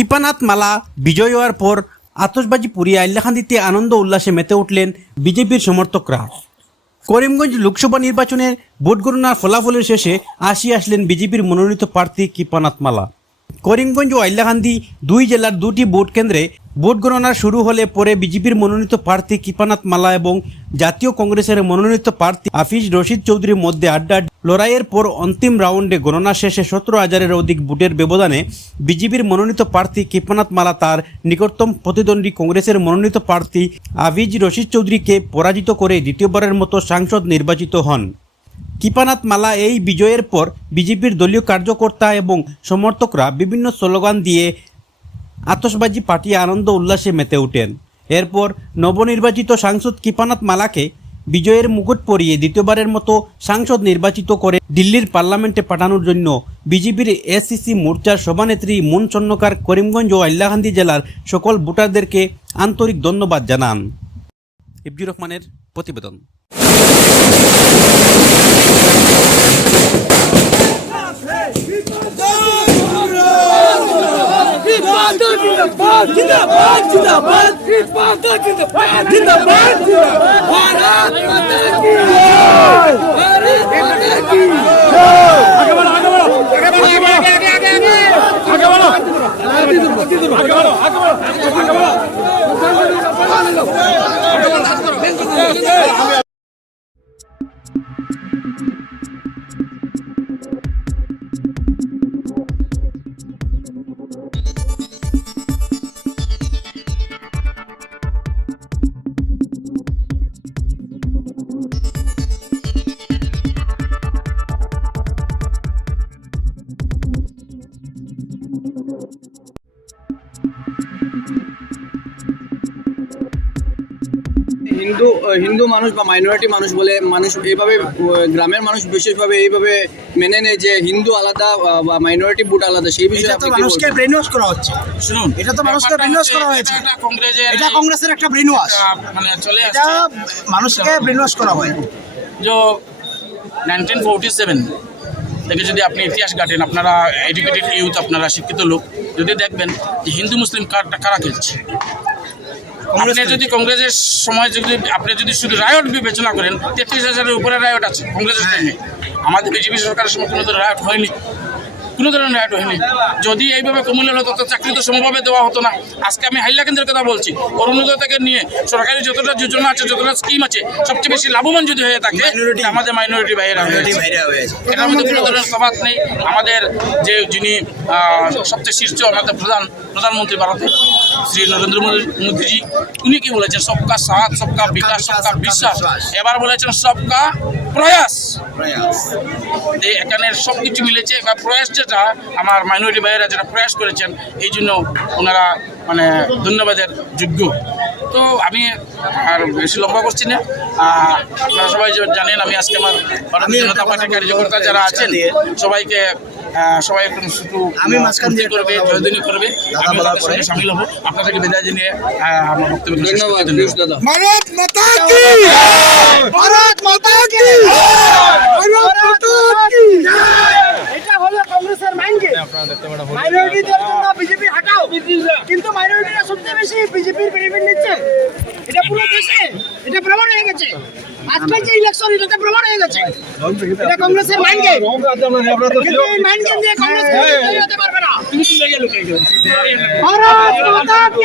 কৃপানাথ মালা, বিজয় হওয়ার পর আতসবাজি পুড়িয়ে আইল্লাখান্দিতে আনন্দ উল্লাসে মেতে উঠলেন বিজেপির সমর্থকরা। করিমগঞ্জ লোকসভা নির্বাচনের ভোট গণনার ফলাফলের শেষে আসি আসলেন বিজেপির মনোনীত প্রার্থী কৃপানাথ মালা। করিমগঞ্জ ও আইল্লাকান্দি দুই জেলার দুটি ভোট কেন্দ্রে ভোট গণনা শুরু হলে পরে বিজেপির মনোনীত প্রার্থী কৃপানাথ মালা এবং জাতীয় কংগ্রেসের মনোনীত প্রার্থী আফিজ রশিদ চৌধুরীর মধ্যে আড্ডা লড়াইয়ের পর অন্তিম রাউন্ডে গণনা শেষে সতেরো হাজারের অধিক ভোটের ব্যবধানে বিজেপির মনোনীত প্রার্থী কৃপানাথ মালা তার নিকটতম প্রতিদ্বন্দ্বী কংগ্রেসের মনোনীত প্রার্থী আফিজ রশিদ চৌধুরীকে পরাজিত করে দ্বিতীয়বারের মতো সাংসদ নির্বাচিত হন। কৃপানাথ মালা এই বিজয়ের পর বিজেপির দলীয় কার্যকর্তা এবং সমর্থকরা বিভিন্ন স্লোগান দিয়ে আতসবাজি পাঠিয়ে আনন্দ উল্লাসে মেতে ওঠেন। এরপর নবনির্বাচিত সাংসদ কৃপানাথ মালাকে বিজয়ের মুকুট পরিয়ে দ্বিতীয়বারের মতো সাংসদ নির্বাচিত করে দিল্লির পার্লামেন্টে পাঠানোর জন্য বিজেপির এসসিসি মোর্চার সভানেত্রী মুন চন্নকার করিমগঞ্জ ও আইল্লাকান্দি জেলার সকল ভোটারদেরকে আন্তরিক ধন্যবাদ জানান। ইবজুর রহমানের প্রতিবেদন। আগে হিন্দু হিন্দু মানুষ বা মাইনরিটি মানুষ বলে মানুষ এইভাবে গ্রামের মানুষ বিশেষভাবে এইভাবে মেনে নেয় যে হিন্দু আলাদা বা মাইনরিটি বুট আলাদা সেই বিষয়ে এটা তো আপনি মানুষকে? ব্রেন ওয়াশ করা হচ্ছে। শুনুন এটা তো মানুষকে ব্রেন ওয়াশ করা হয়েছে। এটা কংগ্রেসের এটা কংগ্রেসের একটা ব্রেন ওয়াশ মানে চলে এটা আসছে। মানুষকে ব্রেন ওয়াশ করা হয়। যে নাইনটিন ফোরটি সেভেন থেকে যদি আপনি ইতিহাস ঘাটেন আপনারা এডুকেটেড ইউথ আপনারা শিক্ষিত লোক যদি দেখবেন যে হিন্দু মুসলিম কারটা কারা খেলছে? আপনি যদি কংগ্রেসের সময় যদি আপনি যদি শুধু রায়ট বিবেচনা করেন তেত্রিশ হাজারের উপরে রায়ট আছে কংগ্রেসের টাইমে আমাদের বিজেপি সরকারের সময় কোনো রায়ট হয়নি। কোনো ধরনের রায়ট হয়নি। যদি এইভাবে কমিউনাল হতো তো চাকরি তো সমভাবে দেওয়া হতো না। আজকে আমি হাইলা কেন্দ্রের কথা বলছি। অরুণোদয় থেকে নিয়ে সরকারি যতটা যোজনা আছে যতটা স্কিম আছে সবচেয়ে বেশি লাভবান যদি হয়ে থাকে আমাদের মাইনরিটি ভাইয়েরা এটার মধ্যে কোনো ধরনের তফাৎ নেই। আমাদের যে যিনি সবচেয়ে শীর্ষ আমাদের প্রধান প্রধানমন্ত্রী ভারতের শ্রী নরেন্দ্র মোদী মোদীজি উনি কি বলেছেন? সবকা সাথ সবকা বিকাশ সবকা বিশ্বাস। এবার বলেছেন সবকা প্রয়াস। এখানে সব কিছু মিলেছে বা প্রয়াস যেটা আমার মাইনরিটি ভাইয়েরা যেটা প্রয়াস করেছেন এই জন্য ওনারা মানে ধন্যবাদের যোগ্য। তো আমি আর বেশি লম্বা করছি না। আপনারা সবাই জানেন আমি আজকে আমার ভারতীয় জনতা পার্টির কার্যকর্তা যারা আছেন সবাইকে সবাই একদম শুধু আমি মাঝখান দিয়ে করবে একটা জয়ধ্বনি করবে দাদা আমি তাদের সঙ্গে সামিল হব। আপনাদেরকে বিদায় জানিয়ে আমার বক্তব্য ধন্যবাদ করতে দাদা। ভারত মাতা কি? ভারত মাতা কি? ভারত মাতা কি? এটা হলো কংগ্রেসের মাইন্ডে মাইনরিটিদের জন্য বিজেপি হাঁটাও কিন্তু মাইনরিটিরা সবচেয়ে বেশি বিজেপির বেনিফিট নিচ্ছে। এটা পুরো দেশে এটা প্রমাণ হয়ে গেছে। আজকের যে ইলেকশন এটাতে প্রমাণ হয়ে গেছে। এটা কংগ্রেসের মাইন্ড গেম কিন্তু এই মাইন্ড গেম দিয়ে কংগ্রেস হতে পারবে না। ভারত মাতা কি।